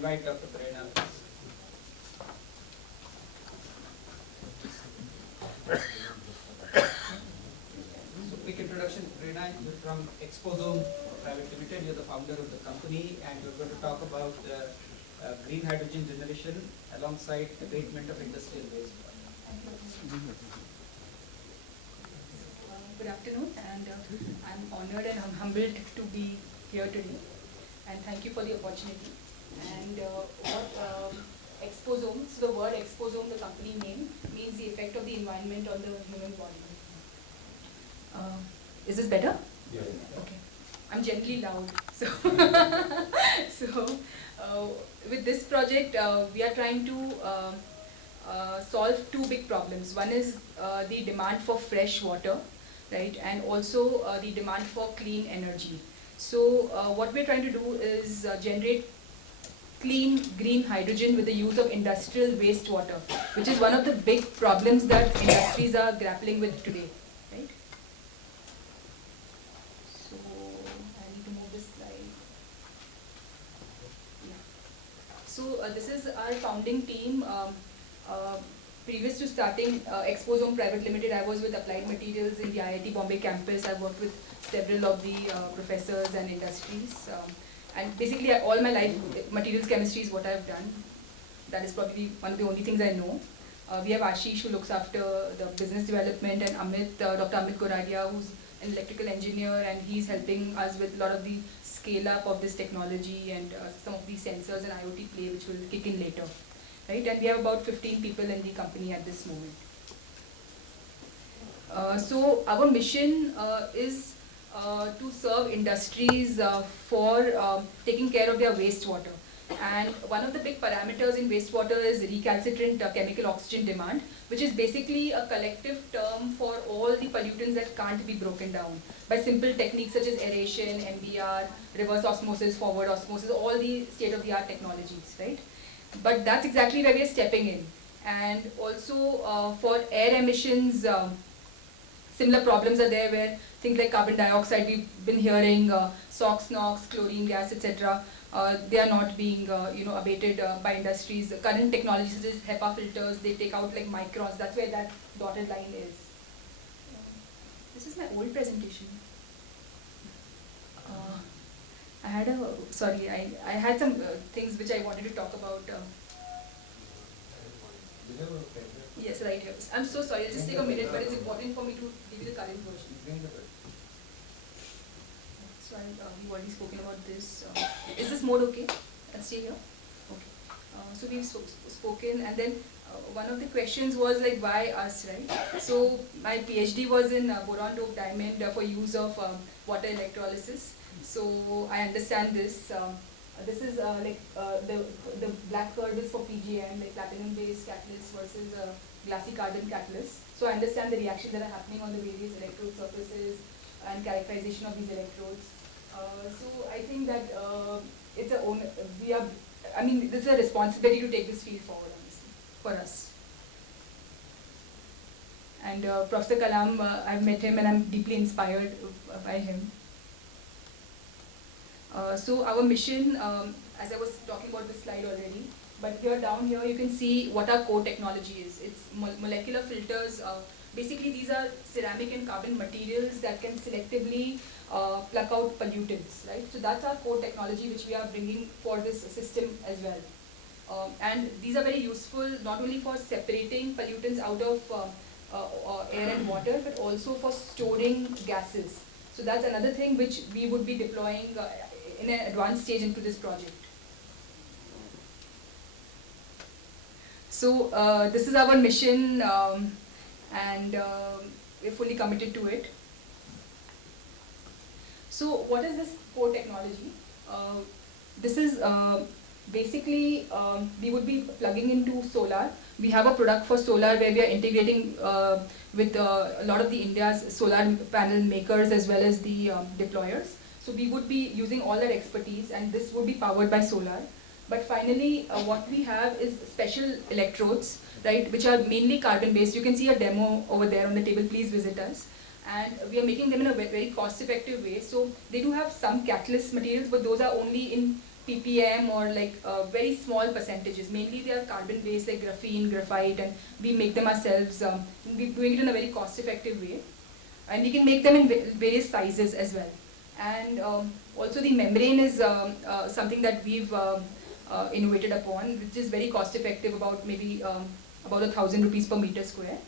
invite Dr. Prerna. So quick introduction, Prerna, you're from Exposome Pvt. You're the founder of the company, and you're going to talk about green hydrogen generation alongside abatement of industrial waste. Good afternoon, and I'm honored and I'm humbled to be here today, and thank you for the opportunity. And Exposome, so the word Exposome, the company name, means the effect of the environment on the human body. Is this better? Yeah. Okay. I'm gently loud. So, with this project, we are trying to solve two big problems. One is the demand for fresh water, right, and also the demand for clean energy. So what we're trying to do is generate clean green hydrogen with the use of industrial wastewater, which is one of the big problems that industries are grappling with today, right? So I need to move this slide. Yeah. So this is our founding team. Previous to starting Exposome Pvt. Limited, I was with Applied Materials in the IIT Bombay campus. I worked with several of the professors and industries. And basically, all my life, materials chemistry is what I've done. That is probably one of the only things I know. We have Ashish, who looks after the business development, and Amit, Dr. Amit Goradia, who's an electrical engineer, and he's helping us with a lot of the scale-up of this technology and some of these sensors and IoT play, which will kick in later. Right? And we have about 15 people in the company at this moment. So our mission is to serve industries for taking care of their wastewater. And one of the big parameters in wastewater is recalcitrant chemical oxygen demand, which is basically a collective term for all the pollutants that can't be broken down by simple techniques such as aeration, MBR, reverse osmosis, forward osmosis, all the state-of-the-art technologies, right? But that's exactly where we are stepping in. And also for air emissions, similar problems are there where things like carbon dioxide, we've been hearing, SOx, NOx, chlorine gas, etc. They are not being abated by industries. Current technologies such as HEPA filters, they take out like microns. That's where that dotted line is. This is my old presentation. I had I had some things which I wanted to talk about. Yes, right here. I'm so sorry, it'll just take a minute, but it's important for me to give you the current version. So we've already spoken about this. Is this mode okay? I'll stay here? Okay. So we've spoken, and then one of the questions was like, why us, right? So my PhD was in boron dope diamond for use of water electrolysis. So I understand this. This is the black curve is for PGM, like platinum-based catalyst versus glassy carbon catalyst. So I understand the reactions that are happening on the various electrode surfaces and characterization of these electrodes. So I think that it's this is a responsibility to take this field forward, honestly, for us. And Professor Kalam, I've met him and I'm deeply inspired by him. So our mission, as I was talking about this slide already, but here down here you can see what our core technology is. It's molecular filters. Basically these are ceramic and carbon materials that can selectively pluck out pollutants, right? So that's our core technology which we are bringing for this system as well. And these are very useful not only for separating pollutants out of air and water, but also for storing gases. So that's another thing which we would be deploying in an advanced stage into this project. So this is our mission, and we're fully committed to it. So what is this core technology? This is basically, we would be plugging into solar. We have a product for solar where we are integrating with a lot of the India's solar panel makers as well as the deployers. So we would be using all that expertise, and this would be powered by solar. But finally, what we have is special electrodes, right, which are mainly carbon-based. You can see a demo over there on the table. Please visit us. And we are making them in a very cost-effective way. So they do have some catalyst materials, but those are only in ppm or like very small percentages. Mainly they are carbon based like graphene, graphite, and we make them ourselves. We're doing it in a very cost effective way, and we can make them in various sizes as well. And also the membrane is something that we've innovated upon, which is very cost effective, about maybe about 1,000 rupees per meter square.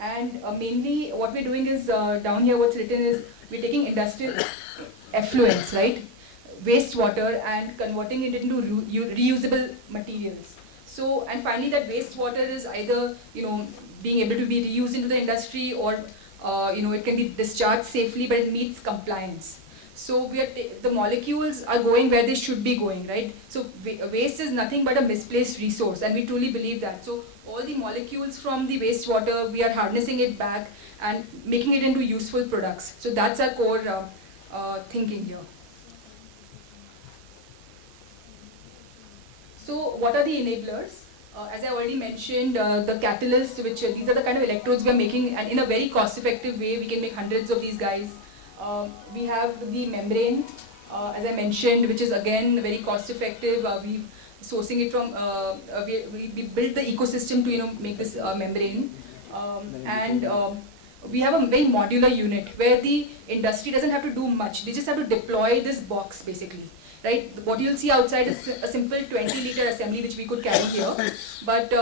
And mainly what we're doing is, down here what's written is, we're taking industrial effluents, right, wastewater, and converting it into reusable materials. So, and finally that wastewater is either, being able to be reused into the industry, or it can be discharged safely, but it meets compliance. So we are the molecules are going where they should be going, right? So waste is nothing but a misplaced resource, and we truly believe that. So all the molecules from the wastewater, we are harnessing it back and making it into useful products. So that's our core thinking here. So what are the enablers? As I already mentioned, the catalyst, which these are the kind of electrodes we are making, and in a very cost-effective way, we can make hundreds of these guys. We have the membrane, as I mentioned, which is again very cost-effective. We sourcing it from, we built the ecosystem to make this membrane, and we have a very modular unit where the industry doesn't have to do much. They just have to deploy this box basically. Right, what you'll see outside is a simple 20-liter assembly which we could carry here, but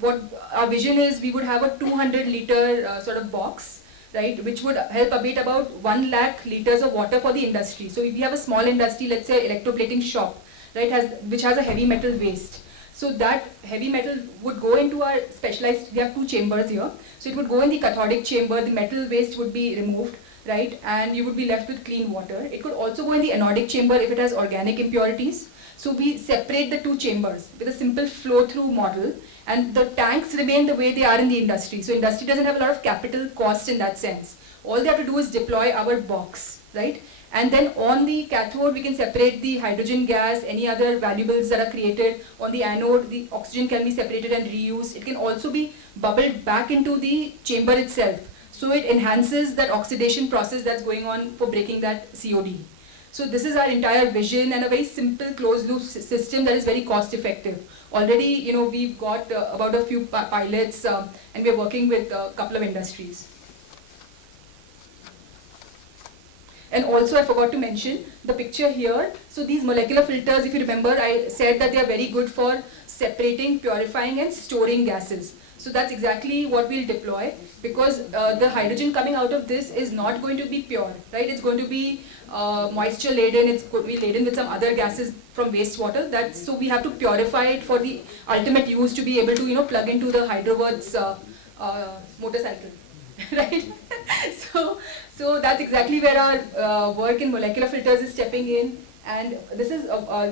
what our vision is, we would have a 200-liter sort of box, right, which would help abate about 1 lakh liters of water for the industry. So if we have a small industry, let's say electroplating shop, right, which has a heavy metal waste, so that heavy metal would go into our specialized, we have 2 chambers here, so it would go in the cathodic chamber, the metal waste would be removed, right, and you would be left with clean water. It could also go in the anodic chamber if it has organic impurities. So we separate the 2 chambers with a simple flow-through model, and the tanks remain the way they are in the industry. So industry doesn't have a lot of capital cost in that sense. All they have to do is deploy our box, right? And then on the cathode, we can separate the hydrogen gas, any other valuables that are created. On the anode, the oxygen can be separated and reused. It can also be bubbled back into the chamber itself. So it enhances that oxidation process that's going on for breaking that COD. So this is our entire vision, and a very simple closed loop system that is very cost effective. Already, we've got about a few pilots, and we're working with a couple of industries. And also I forgot to mention the picture here. So these molecular filters, if you remember, I said that they are very good for separating, purifying and storing gases. So that's exactly what we'll deploy, because the hydrogen coming out of this is not going to be pure, right? It's going to be moisture laden, it's going to be laden with some other gases from wastewater. So we have to purify it for the ultimate use, to be able to plug into the Hydroworks motorcycle, right? So that's exactly where our work in molecular filters is stepping in. And this is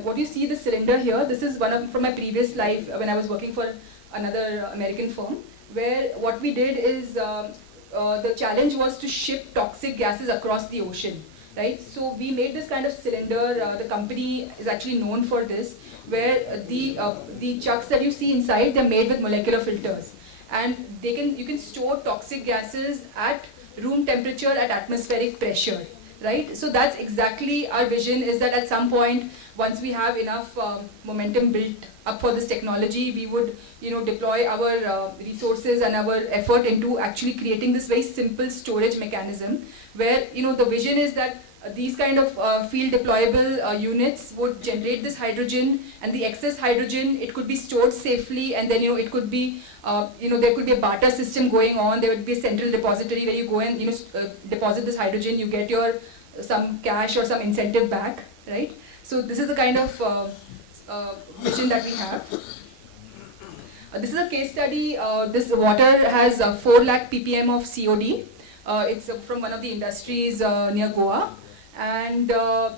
what you see, the cylinder here. This is from my previous life when I was working for another American firm, where what we did is the challenge was to ship toxic gases across the ocean, right? So we made this kind of cylinder. The company is actually known for this, where the chucks that you see inside, they're made with molecular filters, and you can store toxic gases at room temperature at atmospheric pressure, right? So that's exactly our vision, is that at some point, once we have enough momentum built up for this technology, we would deploy our resources and our effort into actually creating this very simple storage mechanism, where the vision is that these kind of field deployable units would generate this hydrogen, and the excess hydrogen, it could be stored safely, and then it could be there could be a barter system going on. There would be a central depository where you go and deposit this hydrogen, you get your some cash or some incentive back, right? So this is the kind of vision that we have. This is a case study. This water has 4 lakh ppm of COD. It's from one of the industries near Goa. And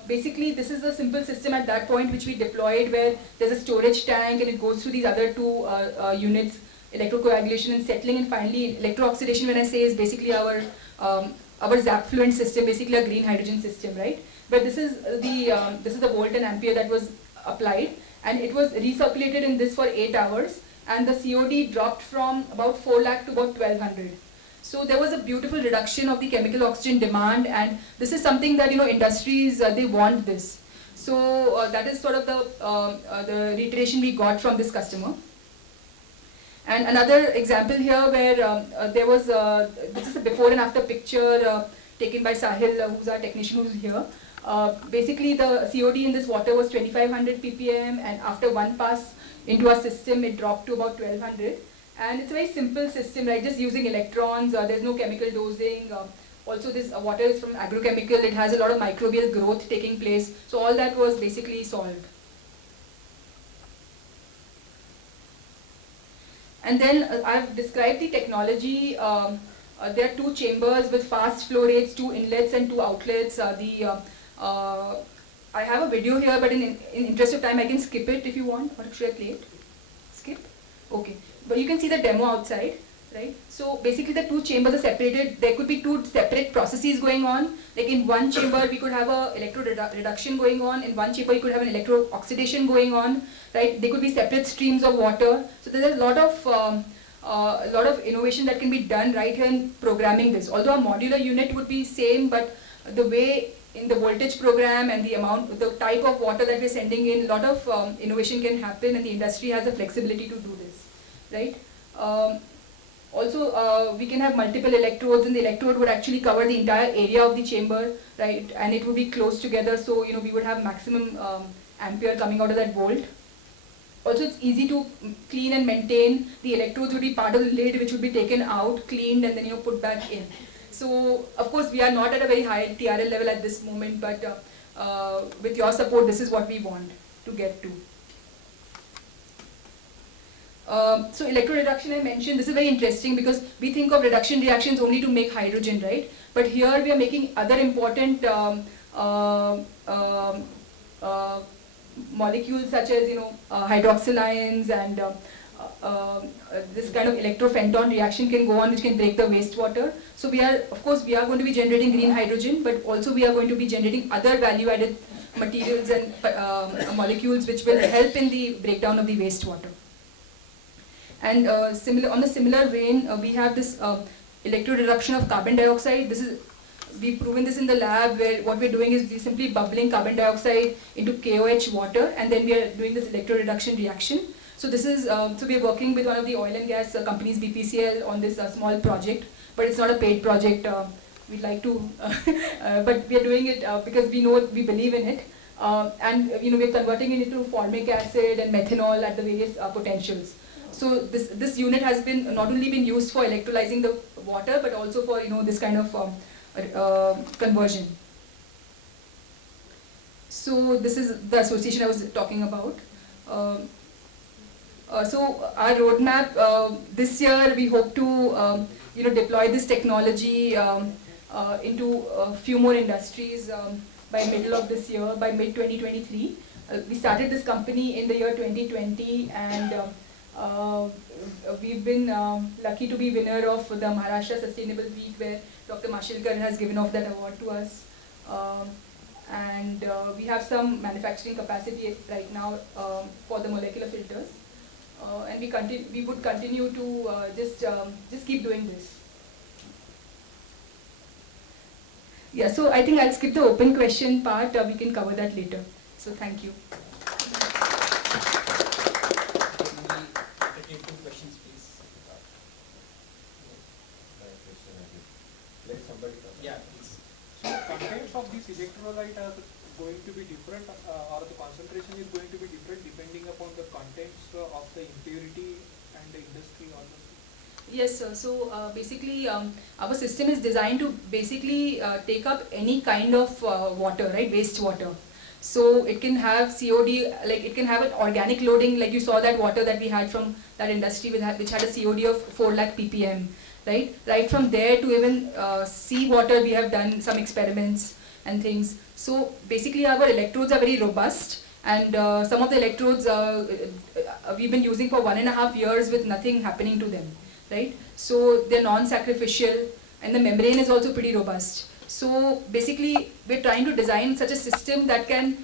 basically this is a simple system at that point which we deployed, where there's a storage tank and it goes through these other 2 units, electrocoagulation and settling, and finally electrooxidation, when I say, is basically our Zapfluent system, basically a green hydrogen system, right? But this is the volt and ampere that was applied, and it was recirculated in this for 8 hours, and the COD dropped from about 4 lakh to about 1200. So there was a beautiful reduction of the chemical oxygen demand, and this is something that industries, they want this. So that is sort of the reiteration we got from this customer. And another example here where there was, this is a before and after picture taken by Sahil, who's our technician who's here. Basically the COD in this water was 2500 ppm, and after one pass into our system it dropped to about 1200. And it's a very simple system, right? Just using electrons, there's no chemical dosing. Also this water is from agrochemical, it has a lot of microbial growth taking place. So all that was basically solved. And then I've described the technology. There are two chambers with fast flow rates, two inlets and two outlets. I have a video here, but in interest of time I can skip it if you want. Or should I play it? Skip? Okay. But you can see the demo outside, right? So basically the two chambers are separated. There could be two separate processes going on. Like in one chamber we could have a electro-reduction going on. In one chamber you could have an electro-oxidation going on, right? They could be separate streams of water. So there's a lot of innovation that can be done right here in programming this. Although a modular unit would be same, but the way in the voltage program and the type of water that we're sending in, a lot of innovation can happen, and the industry has the flexibility to do this, right? Also, we can have multiple electrodes, and the electrode would actually cover the entire area of the chamber, right? And it would be close together, so we would have maximum ampere coming out of that volt. Also, it's easy to clean and maintain. The electrodes would be part of the lid, which would be taken out, cleaned, and then put back in. So, of course, we are not at a very high TRL level at this moment, but with your support, this is what we want to get to. So electroreduction I mentioned, this is very interesting because we think of reduction reactions only to make hydrogen, right? But here we are making other important molecules such as hydroxyl ions, and this kind of electrophenton reaction can go on, which can break the wastewater. So we are, of course, we are going to be generating green hydrogen, but also we are going to be generating other value-added materials and molecules which will help in the breakdown of the wastewater. And on the similar vein, we have this electroreduction of carbon dioxide. We've proven this in the lab, where what we're doing is we're simply bubbling carbon dioxide into KOH water, and then we are doing this electroreduction reaction. So this is, so we're working with one of the oil and gas companies, BPCL, on this small project, but it's not a paid project. We'd like to, but we're doing it because we believe in it. And we're converting it into formic acid and methanol at the various potentials. So this unit has not only been used for electrolyzing the water, but also for this kind of conversion. So this is the association I was talking about. So our roadmap, this year we hope to deploy this technology into a few more industries by middle of this year, by mid-2023. We started this company in the year 2020, and we've been lucky to be winner of the Maharashtra Sustainable Week, where Dr. Mashilkar has given off that award to us. And we have some manufacturing capacity right now for the molecular filters. And we would continue to just keep doing this. Yeah, so I think I'll skip the open question part. We can cover that later. So thank you. Yeah, please. So contents of this electrolyte are going to be different, or the concentration is going to be different depending upon the contents of the impurity and the industry also. Yes, sir. So basically our system is designed to basically take up any kind of water, right, wastewater. So it can have COD, like it can have an organic loading, like you saw that water that we had from that industry which had a COD of 4 lakh ppm, right? Right from there to even seawater, we have done some experiments and things. So basically our electrodes are very robust, and some of the electrodes we've been using for 1.5 years with nothing happening to them, right? So they're non-sacrificial, and the membrane is also pretty robust. So basically we're trying to design such a system that can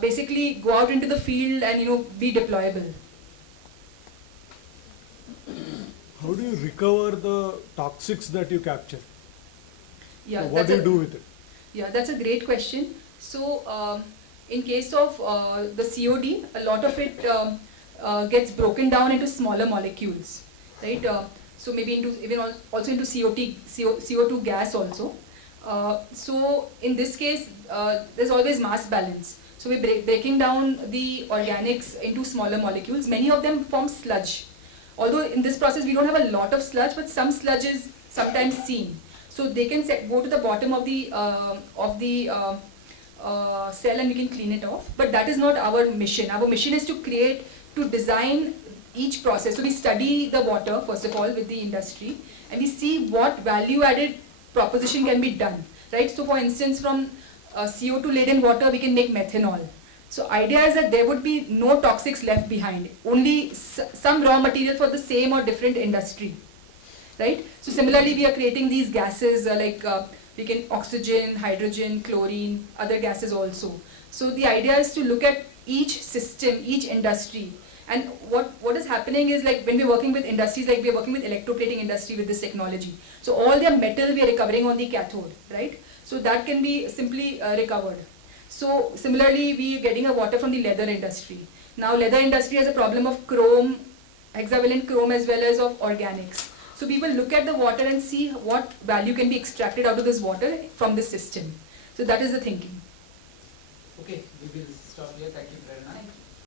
basically go out into the field and be deployable. How do you recover the toxics that you capture? Yeah, So what do you do with it? Yeah, that's a great question. So in case of the COD, a lot of it gets broken down into smaller molecules, right? So maybe into even also into CO2 gas also. So in this case, there's always mass balance. So we're breaking down the organics into smaller molecules. Many of them form sludge. Although in this process we don't have a lot of sludge, but some sludge is sometimes seen. So they can go to the bottom of the cell and we can clean it off. But that is not our mission. Our mission is to design each process. So we study the water first of all with the industry, and we see what value added proposition can be done, right? So for instance, from CO2 laden water we can make methanol. So idea is that there would be no toxics left behind, only some raw material for the same or different industry, right? So similarly we are creating these gases we can oxygen, hydrogen, chlorine, other gases also. So the idea is to look at each system, each industry. And what is happening is, like when we're working with industries, like we're working with electroplating industry with this technology. So all their metal we are recovering on the cathode, right? So that can be simply recovered. So similarly we are getting a water from the leather industry. Now leather industry has a problem of chrome, hexavalent chrome as well as of organics. So we will look at the water and see what value can be extracted out of this water from this system. So that is the thinking. Okay, we will stop here. Thank you.